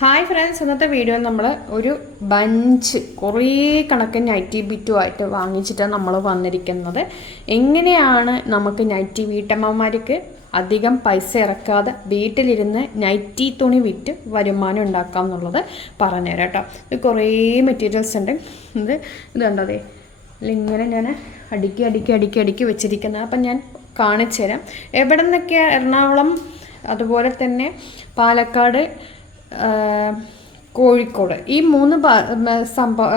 Hi friends ഇന്നത്തെ video നമ്മൾ ഒരു ബഞ്ച് കുറേ കണക്കിന് നൈറ്റി ബിറ്റുമായിട്ട് വാങ്ങിച്ചിട്ടാണ് നമ്മൾ വന്നിരിക്കുന്നത്. എങ്ങനെയാണ് നമുക്ക് നൈറ്റി വീട്ടമ്മമാർക്ക് അധികം പൈസ ഇറക്കാതെ വീട്ടിലിരുന്ന് നൈറ്റി തുണി വിറ്റ് വരുമാനം ഉണ്ടാക്കാം എന്നുള്ളത് പറഞ്ഞുതരാം കേട്ടോ. ഇത് കുറേ മെറ്റീരിയൽസ് ഉണ്ട്. ഇത് ഇത് കണ്ടോ ദേ? ഇങ്ങനെ ഞാൻ അടുക്കി അടുക്കി അടുക്കി അടുക്കി വെച്ചിരിക്കുന്നത്. അപ്പം ഞാൻ കാണിച്ചു തരാം. എവിടെ നിന്നൊക്കെയാണ് എറണാകുളം അതുപോലെ തന്നെ പാലക്കാട് കോഴിക്കോട്. ഈ മൂന്ന് സംഭവ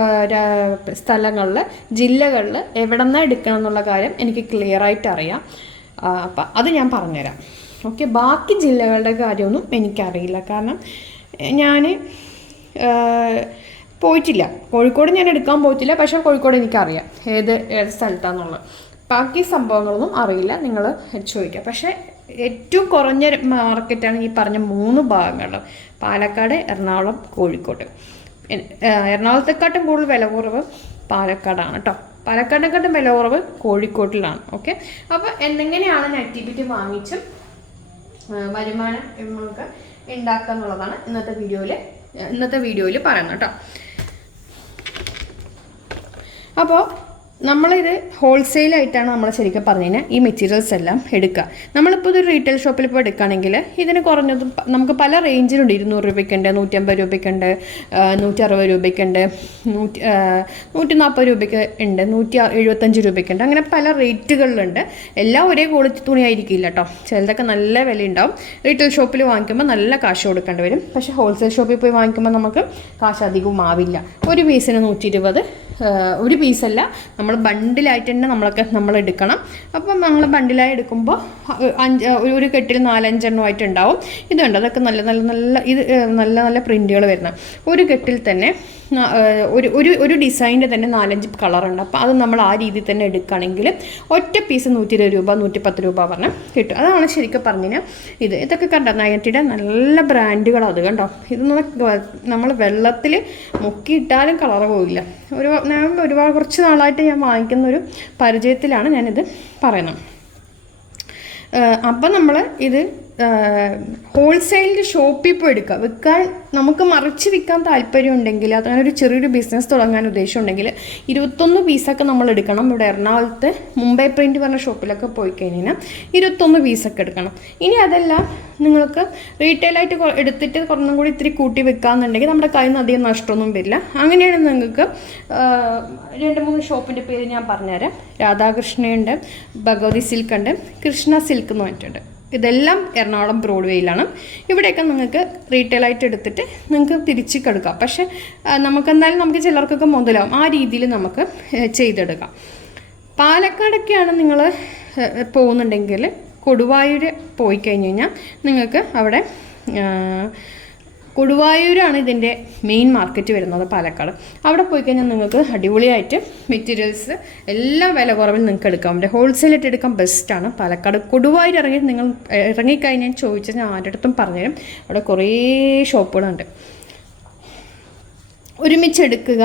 സ്ഥലങ്ങളിൽ ജില്ലകളിൽ എവിടെ നിന്നാണ് എടുക്കണം എന്നുള്ള കാര്യം എനിക്ക് ക്ലിയർ ആയിട്ട് അറിയാം. അപ്പം അത് ഞാൻ പറഞ്ഞുതരാം. ഓക്കെ ബാക്കി ജില്ലകളുടെ കാര്യമൊന്നും എനിക്കറിയില്ല. കാരണം ഞാൻ പോയിട്ടില്ല. കോഴിക്കോട് ഞാൻ എടുക്കാൻ പോയിട്ടില്ല. പക്ഷേ കോഴിക്കോട് എനിക്കറിയാം ഏത് ഏത് സ്ഥലത്താണെന്നുള്ളത് ബാക്കി സംഭവങ്ങളൊന്നും അറിയില്ല. നിങ്ങൾ ചോദിക്കുക പക്ഷേ ഏറ്റവും കുറഞ്ഞ മാർക്കറ്റാണ് ഈ പറഞ്ഞ മൂന്ന് ഭാഗങ്ങളും പാലക്കാട് എറണാകുളം കോഴിക്കോട്. എറണാകുളത്തെക്കാട്ടും കൂടുതൽ വില കുറവ് പാലക്കാടാണ് കേട്ടോ പാലക്കാടിനെക്കാട്ടും വില കുറവ് കോഴിക്കോട്ടിലാണ്. ഓക്കെ? അപ്പോൾ എന്തെങ്ങനെയാണ് നെറ്റിവിറ്റി വാങ്ങിച്ചും വരുമാനം നമുക്ക് ഉണ്ടാക്കുക എന്നുള്ളതാണ് ഇന്നത്തെ വീഡിയോയിൽ ഇന്നത്തെ വീഡിയോയിൽ പറയുന്നത് കേട്ടോ അപ്പോൾ നമ്മളിത് ഹോൾസെയിലായിട്ടാണ് നമ്മൾ ശരിക്കും പറഞ്ഞു കഴിഞ്ഞാൽ ഈ മെറ്റീരിയൽസ് എല്ലാം എടുക്കുക. നമ്മളിപ്പോൾ ഒരു റീറ്റെയിൽ ഷോപ്പിൽ ഇപ്പോൾ എടുക്കുകയാണെങ്കിൽ ഇതിന് കുറഞ്ഞത് നമുക്ക് പല റേഞ്ചിലുണ്ട് ഇരുന്നൂറ് രൂപയ്ക്കുണ്ട് നൂറ്റമ്പത് രൂപയ്ക്കുണ്ട് നൂറ്ററുപത് രൂപയ്ക്കുണ്ട് നൂറ്റി നൂറ്റി നാൽപ്പത് രൂപയ്ക്ക് ഉണ്ട് നൂറ്റി എഴുപത്തഞ്ച് രൂപയ്ക്കുണ്ട്. അങ്ങനെ പല റേറ്റുകളിലുണ്ട് എല്ലാം ഒരേ ക്വാളിറ്റി തുണി ആയിരിക്കില്ല കേട്ടോ ചിലതൊക്കെ നല്ല വില ഉണ്ടാവും റീറ്റെയിൽ ഷോപ്പിൽ വാങ്ങിക്കുമ്പോൾ നല്ല കാശ് കൊടുക്കേണ്ടി വരും. പക്ഷേ ഹോൾസെയിൽ ഷോപ്പിൽ പോയി വാങ്ങിക്കുമ്പോൾ നമുക്ക് കാശ് അധികവും ആവില്ല. ഒരു പീസിന് നൂറ്റി ഇരുപത് ഒരു പീസല്ല നമ്മൾ ബണ്ടിലായിട്ട് തന്നെ നമ്മളൊക്കെ നമ്മൾ എടുക്കണം. അപ്പം നമ്മൾ ബണ്ടിലായി എടുക്കുമ്പോൾ അഞ്ച് ഒരു- കെട്ടിൽ നാലഞ്ചെണ്ണമായിട്ട് ഉണ്ടാവും. ഇതുണ്ട് അതൊക്കെ നല്ല നല്ല നല്ല ഇത് നല്ല നല്ല പ്രിന്റുകൾ വരുന്ന. ഒരു കെട്ടിൽ തന്നെ ഒരു ഒരു ഒരു ഡിസൈനിന്റെ തന്നെ നാലഞ്ച് കളറുണ്ട്. അപ്പോൾ അത് നമ്മൾ ആ രീതിയിൽ തന്നെ എടുക്കുകയാണെങ്കിൽ ഒറ്റ പീസ് നൂറ്റി ഇരുപത് രൂപ നൂറ്റി പത്ത് രൂപ പറഞ്ഞാൽ കിട്ടും. അതാണ് ശരിക്കും പറഞ്ഞാൽ ഇത്. ഇതൊക്കെ കണ്ട? നയറ്റിയുടെ നല്ല ബ്രാൻഡുകൾ അത് കണ്ടോ? ഇത് നമ്മൾ വെള്ളത്തിൽ മുക്കിയിട്ടാലും കളറ് പോയില്ല ഒരു ഞാൻ ഒരുപാട് കുറച്ച് നാളായിട്ട് ഞാൻ വാങ്ങിക്കുന്ന ഒരു പരിചയത്തിലാണ് ഞാനിത് പറയുന്നത്. അപ്പം നമ്മൾ ഇത് ഹോൾസെയിൽ ഷോപ്പിൽ പോയി എടുക്കുക വിൽക്കാൻ നമുക്ക് മറിച്ച് വിൽക്കാൻ താല്പര്യം ഉണ്ടെങ്കിൽ അതങ്ങനെ ഒരു ചെറിയൊരു ബിസിനസ് തുടങ്ങാൻ ഉദ്ദേശമുണ്ടെങ്കിൽ ഇരുപത്തൊന്ന് പീസൊക്കെ നമ്മൾ എടുക്കണം. ഇവിടെ എറണാകുളത്ത് മുംബൈ പ്രിന്റ് പറഞ്ഞ ഷോപ്പിലൊക്കെ പോയി കഴിഞ്ഞാൽ ഇരുപത്തൊന്ന് പീസൊക്കെ എടുക്കണം. ഇനി അതെല്ലാം നിങ്ങൾക്ക് റീറ്റെയിലായിട്ട് എടുത്തിട്ട് കുറഞ്ഞും കൂടി ഇത്തിരി കൂട്ടി വെക്കാന്നുണ്ടെങ്കിൽ നമ്മുടെ കയ്യിൽ നിന്ന് അധികം നഷ്ടമൊന്നും വരില്ല. അങ്ങനെയാണ് നിങ്ങൾക്ക് രണ്ട് മൂന്ന് ഷോപ്പിന്റെ പേര് ഞാൻ പറഞ്ഞുതരാം. രാധാകൃഷ്ണയുണ്ട് ഭഗവതി സിൽക്ക് ഉണ്ട് കൃഷ്ണ സിൽക്ക് എന്ന് പറഞ്ഞിട്ടുണ്ട്. ഇതെല്ലാം എറണാകുളം ബ്രോഡ്വേയിലാണ്. ഇവിടെയൊക്കെ നിങ്ങൾക്ക് റീറ്റെയിൽ ആയിട്ട് എടുത്തിട്ട് നിങ്ങൾക്ക് തിരിച്ച് കെടുക്കാം. പക്ഷേ നമുക്ക് നമുക്കെന്തായാലും നമുക്ക് ചിലർക്കൊക്കെ മുതലാവും. ആ രീതിയിൽ നമുക്ക് ചെയ്തെടുക്കാം. പാലക്കാടൊക്കെയാണ് നിങ്ങൾ പോകുന്നുണ്ടെങ്കിൽ കൊടുവായൂർ പോയി കഴിഞ്ഞ് കഴിഞ്ഞാൽ നിങ്ങൾക്ക് അവിടെ കൊടുവായൂരാണ് ഇതിന്റെ മെയിൻ മാർക്കറ്റ് വരുന്നത് പാലക്കാട്. അവിടെ പോയി കഴിഞ്ഞാൽ നിങ്ങൾക്ക് അടിപൊളിയായിട്ട് മെറ്റീരിയൽസ് എല്ലാ വില കുറവിൽ നിങ്ങൾക്ക് എടുക്കാം. അവിടെ ഹോൾസെയിലായിട്ട് എടുക്കാൻ ബെസ്റ്റാണ് പാലക്കാട് കൊടുവായൂർ ഇറങ്ങി നിങ്ങൾ ഇറങ്ങിക്കഴിഞ്ഞാൽ ചോദിച്ചാൽ ഞാൻ ആരുടെ അടുത്തും പറഞ്ഞുതരും. അവിടെ കുറേ ഷോപ്പുകളുണ്ട് ഒരുമിച്ച് എടുക്കുക.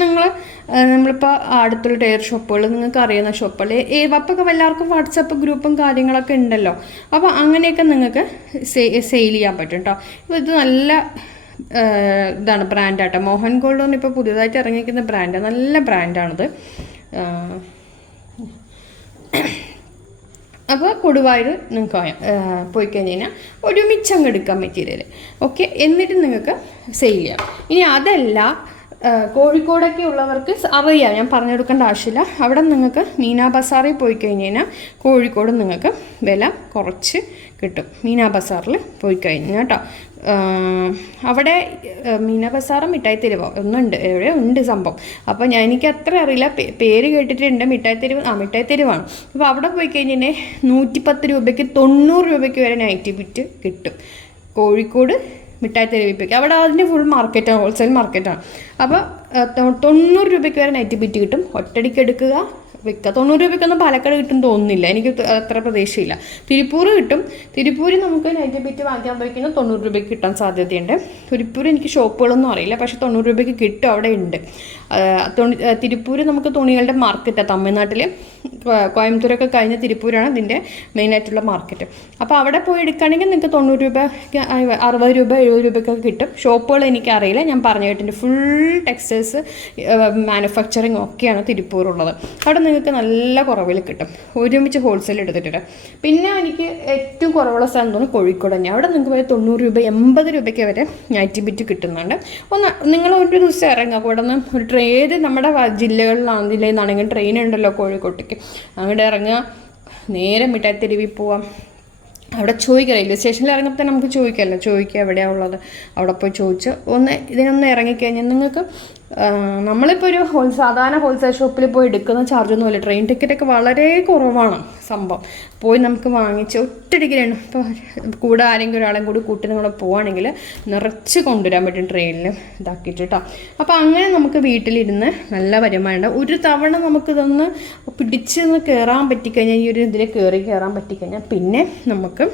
നിങ്ങൾ നമ്മളിപ്പോൾ അടുത്തുള്ള ടയർ ഷോപ്പുകൾ നിങ്ങൾക്ക് അറിയുന്ന ഷോപ്പുകൾ ഏ വപ്പൊക്കെ എല്ലാവർക്കും വാട്സപ്പ് ഗ്രൂപ്പും കാര്യങ്ങളൊക്കെ ഉണ്ടല്ലോ. അപ്പോൾ അങ്ങനെയൊക്കെ നിങ്ങൾക്ക് സെയിൽ ചെയ്യാൻ പറ്റും കേട്ടോ ഇപ്പോൾ ഇത് നല്ല ഇതാണ് ബ്രാൻഡാട്ടോ മോഹൻ ഗോൾഡ് എന്ന് ഇപ്പോൾ പുതിയതായിട്ട് ഇറങ്ങിയിരിക്കുന്ന ബ്രാൻഡ് നല്ല ബ്രാൻഡാണിത് അപ്പോൾ കൊടുവായൂർ നിങ്ങൾക്ക് പോയി കഴിഞ്ഞ് കഴിഞ്ഞാൽ ഒരുമിച്ച് അങ്ങ് എടുക്കാൻ മെറ്റീരിയൽ ഓക്കെ? എന്നിട്ട് നിങ്ങൾക്ക് സെയിൽ ചെയ്യാം. ഇനി അതല്ല കോഴിക്കോടൊക്കെ ഉള്ളവർക്ക് അറിയാം ഞാൻ പറഞ്ഞു കൊടുക്കേണ്ട ആവശ്യമില്ല. അവിടെ നിങ്ങൾക്ക് മീനാ ബസാറിൽ പോയി കഴിഞ്ഞ് കഴിഞ്ഞാൽ കോഴിക്കോട് നിങ്ങൾക്ക് വില കുറച്ച് കിട്ടും. മീനാ ബസാറിൽ പോയി കഴിഞ്ഞാൽ കേട്ടോ. അവിടെ മീനാ ബസാറും മിഠായി തെരുവോ? ഒന്നുണ്ട് എവിടെ ഉണ്ട് സംഭവം. അപ്പോൾ ഞാൻ എനിക്ക് അത്ര അറിയില്ല. പേര് കേട്ടിട്ടുണ്ട് മിഠായി തെരുവ് ആ മിഠായി തെരുവാണ്. അപ്പോൾ അവിടെ പോയി കഴിഞ്ഞാൽ നൂറ്റിപ്പത്ത് രൂപയ്ക്ക് തൊണ്ണൂറ് രൂപയ്ക്ക് വരെ നൈറ്റി ബിറ്റ് കിട്ടും. കോഴിക്കോട് മിഠായി തെരുവിപ്പിക്കുക അവിടെ അതിന്റെ ഫുൾ മാർക്കറ്റാണ് ഹോൾസെയിൽ മാർക്കറ്റാണ് അപ്പോൾ തൊണ്ണൂറ് രൂപയ്ക്ക് വരെ നൈറ്റ് ബിറ്റ് കിട്ടും. ഒറ്റടിക്ക് എടുക്കുക വിൽക്കുക. തൊണ്ണൂറ് രൂപയ്ക്കൊന്നും പാലക്കാട് കിട്ടും തോന്നുന്നില്ല. എനിക്ക് അത്ര പ്രതീക്ഷയില്ല. തിരുപ്പൂർ കിട്ടും. തിരുപ്പൂർ നമുക്ക് നൈറ്റ് ബിറ്റ് വാങ്ങിക്കാൻ പോയി തൊണ്ണൂറ് രൂപയ്ക്ക് കിട്ടാൻ സാധ്യതയുണ്ട്. തിരുപ്പൂർ എനിക്ക് ഷോപ്പുകളൊന്നും അറിയില്ല. പക്ഷേ തൊണ്ണൂറ് രൂപയ്ക്ക് കിട്ടും അവിടെ ഉണ്ട്. തിരുപ്പൂർ നമുക്ക് തുണികളുടെ മാർക്കറ്റാണ് തമിഴ്നാട്ടിൽ കോയമ്പത്തൂരൊക്കെ കഴിഞ്ഞ തിരുപ്പൂരാണ് ഇതിന്റെ മെയിനായിട്ടുള്ള മാർക്കറ്റ് അപ്പോൾ അവിടെ പോയി എടുക്കുകയാണെങ്കിൽ നിങ്ങൾക്ക് തൊണ്ണൂറ് രൂപ അറുപത് രൂപ എഴുപത് രൂപയ്ക്കൊക്കെ കിട്ടും. ഷോപ്പുകൾ എനിക്കറിയില്ല. ഞാൻ പറഞ്ഞു കേട്ടിട്ടുണ്ട്. ഫുൾ ടെക്സ്റ്റൈൽസ് മാനുഫാക്ചറിങ് ഒക്കെയാണ് തിരുപ്പൂരുള്ളത്. അവിടെ നിങ്ങൾക്ക് നല്ല കുറവിൽ കിട്ടും. ഒരുമിച്ച് ഹോൾസെയിൽ എടുത്തിട്ടുണ്ട്. പിന്നെ എനിക്ക് ഏറ്റവും കുറവുള്ള സ്ഥലം തോന്നുന്നു കോഴിക്കോട് തന്നെ അവിടെ നിങ്ങൾക്ക് വരെ തൊണ്ണൂറ് രൂപ എൺപത് രൂപയ്ക്ക് വരെ നൈറ്റി ബിറ്റ് കിട്ടുന്നുണ്ട്. ഒന്ന് നിങ്ങൾ ഒരു ദിവസം ഇറങ്ങുക അവിടെ നിന്ന് ഒരു ട്രെയിൻ നമ്മുടെ ജില്ലകളിലാണെന്നുണ്ടെങ്കിൽ ട്രെയിൻ ഉണ്ടല്ലോ കോഴിക്കോട്ടേക്ക്. അങ്ങോട്ട് ഇറങ്ങുക. നേരെ മിഠായി തെരുവിൽ പോവാം. അവിടെ ചോദിക്കുക റെയിൽവേ സ്റ്റേഷനിൽ ഇറങ്ങുമ്പോൾ തന്നെ നമുക്ക് ചോദിക്കാമല്ലോ. ചോദിക്കുക എവിടെയാണ് ഉള്ളത്. അവിടെ പോയി ചോദിച്ച് ഒന്ന് ഇതിനൊന്ന് ഇറങ്ങിക്കഴിഞ്ഞാൽ നിങ്ങൾക്ക് നമ്മളിപ്പോൾ ഒരു ഹോൾ സാധാരണ ഹോൾസെയിൽ ഷോപ്പിൽ പോയി എടുക്കുന്ന ചാർജ് ഒന്നും അല്ല. ട്രെയിൻ ടിക്കറ്റൊക്കെ വളരെ കുറവാണ് സംഭവം. പോയി നമുക്ക് വാങ്ങിച്ച് ഒറ്റടിക്കലാണ് ഇപ്പോൾ കൂടെ ആരെങ്കിലും ഒരാളെയും കൂടി കൂട്ടി നമ്മൾ പോവുകയാണെങ്കിൽ നിറച്ച് കൊണ്ടുവരാൻ പറ്റും ട്രെയിനിൽ ഇതാക്കിയിട്ട് കേട്ടോ അപ്പോൾ അങ്ങനെ നമുക്ക് വീട്ടിലിരുന്ന് നല്ല വരുമാനം ഒരു തവണ നമുക്കിതൊന്ന് പിടിച്ച് ഒന്ന് കയറാൻ പറ്റിക്കഴിഞ്ഞാൽ ഈ ഒരു ഇതിൽ കയറി കയറാൻ പറ്റിക്കഴിഞ്ഞാൽ പിന്നെ നമുക്ക്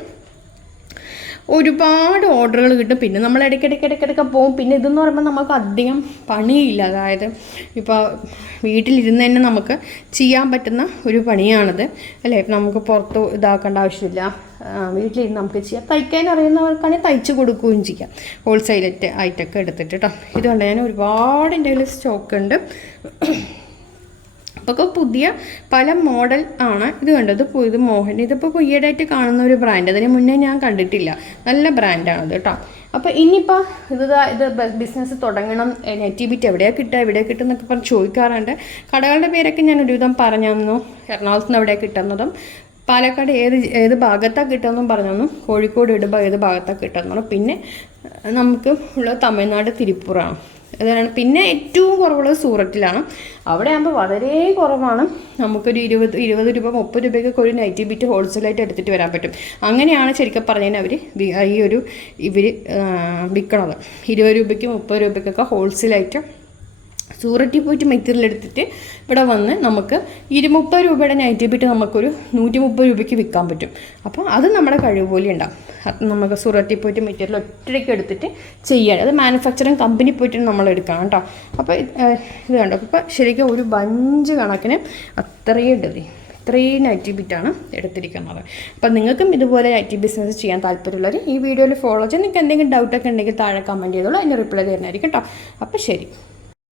ഒരുപാട് ഓർഡറുകൾ കിട്ടും. പിന്നെ നമ്മൾ ഇടയ്ക്കിടയ്ക്ക് ഇടയ്ക്കിടയ്ക്ക് പോകും. പിന്നെ ഇതെന്ന് പറയുമ്പോൾ നമുക്ക് അധികം പണിയില്ല. അതായത് ഇപ്പോൾ വീട്ടിലിരുന്ന് തന്നെ നമുക്ക് ചെയ്യാൻ പറ്റുന്ന ഒരു പണിയാണത്. അല്ലേ? നമുക്ക് പുറത്ത് ഇതാക്കേണ്ട ആവശ്യമില്ല. വീട്ടിലിരുന്ന് നമുക്ക് ചെയ്യാം. തയ്ക്കാൻ അറിയുന്നവർക്കാണെങ്കിൽ തയ്ച്ച് കൊടുക്കുകയും ചെയ്യാം. ഹോൾസെയിലായിട്ട് ആയിട്ടൊക്കെ എടുത്തിട്ട് കേട്ടോ. ഇതുകൊണ്ട് ഞാൻ ഒരുപാട് എന്റെ കയ്യിൽ സ്റ്റോക്ക് ഉണ്ട്. അപ്പോൾ പുതിയ പല മോഡൽ ആണ് ഇത് കണ്ടത്. ഇത് മോഹൻ ഇതിപ്പോൾ പുതിയതായിട്ട് കാണുന്ന ഒരു ബ്രാൻഡ് അതിന് മുന്നേ ഞാൻ കണ്ടിട്ടില്ല. നല്ല ബ്രാൻഡാണത് കേട്ടോ അപ്പോൾ ഇനിയിപ്പോൾ ഇത് ഇത് ബിസിനസ് തുടങ്ങണം. നെറ്റിവിറ്റ് എവിടെയാണ് കിട്ടുക എവിടെയാണ് കിട്ടുക എന്നൊക്കെ പറഞ്ഞ് ചോദിക്കാറുണ്ട്. കടകളുടെ പേരൊക്കെ ഞാൻ ഒരുവിധം പറഞ്ഞു തന്നു. എറണാകുളത്ത് നിന്ന് എവിടെയാണ് കിട്ടുന്നതും. പാലക്കാട് ഏത് ഏത് ഭാഗത്താണ് കിട്ടുമെന്നും പറഞ്ഞു കോഴിക്കോട് ഇടുമ്പോൾ ഏത് ഭാഗത്താണ് കിട്ടുന്നതും പിന്നെ നമുക്ക് ഉള്ള തമിഴ്നാട് തിരുപ്പൂറാണ് അതാണ്. പിന്നെ ഏറ്റവും കുറവുള്ളത് സൂററ്റിലാണ്. അവിടെ ആകുമ്പോൾ വളരെ കുറവാണ്. നമുക്കൊരു ഇരുപത് ഇരുപത് രൂപ മുപ്പത് രൂപയ്ക്കൊക്കെ ഒരു നൈറ്റി ബിറ്റ് ഹോൾസെയിലായിട്ട് എടുത്തിട്ട് വരാൻ പറ്റും. അങ്ങനെയാണ് ശരിക്കും പറഞ്ഞാൽ അവർ ഈ ഒരു ഇവർ വിൽക്കണത്. ഇരുപത് രൂപയ്ക്ക് മുപ്പത് രൂപയ്ക്കൊക്കെ ഹോൾസെയിലായിട്ട് സൂററ്റിൽ പോയിട്ട് മെറ്റീരിയൽ എടുത്തിട്ട് ഇവിടെ വന്ന് നമുക്ക് ഇരുമുപ്പത് രൂപയുടെ നൈറ്റി ബിറ്റ് നമുക്കൊരു നൂറ്റി മുപ്പത് രൂപയ്ക്ക് വിൽക്കാൻ പറ്റും. അപ്പോൾ അത് നമ്മുടെ കഴിവ് പോലെ ഉണ്ടാവും. അത് നമുക്ക് സൂററ്റിൽ പോയിട്ട് മെറ്റീരിയൽ ഒറ്റയ്ക്ക് എടുത്തിട്ട് ചെയ്യാണ് അത് മാനുഫാക്ചറിങ് കമ്പനി പോയിട്ട് നമ്മൾ എടുക്കണം കേട്ടോ. അപ്പോൾ ഇത് കണ്ടോ? അപ്പോൾ ശരിക്കും ഒരു ബഞ്ച് കണക്കിന് അത്രയും ഉണ്ട് ഇത്രയും നൈറ്റി ബിറ്റാണ് എടുത്തിരിക്കുന്നത്. അപ്പം നിങ്ങൾക്കും ഇതുപോലെ നൈറ്റി ബിസിനസ് ചെയ്യാൻ താല്പര്യമുള്ളവർ ഈ വീഡിയോയിൽ ഫോളോ ചെയ്യാൻ നിങ്ങൾക്ക് എന്തെങ്കിലും ഡൗട്ടൊക്കെ ഉണ്ടെങ്കിൽ താഴെ കമന്റ് ചെയ്തോളൂ അതിന് റിപ്ലൈ തരുന്നതായിരിക്കും കേട്ടോ. അപ്പോൾ ശരി.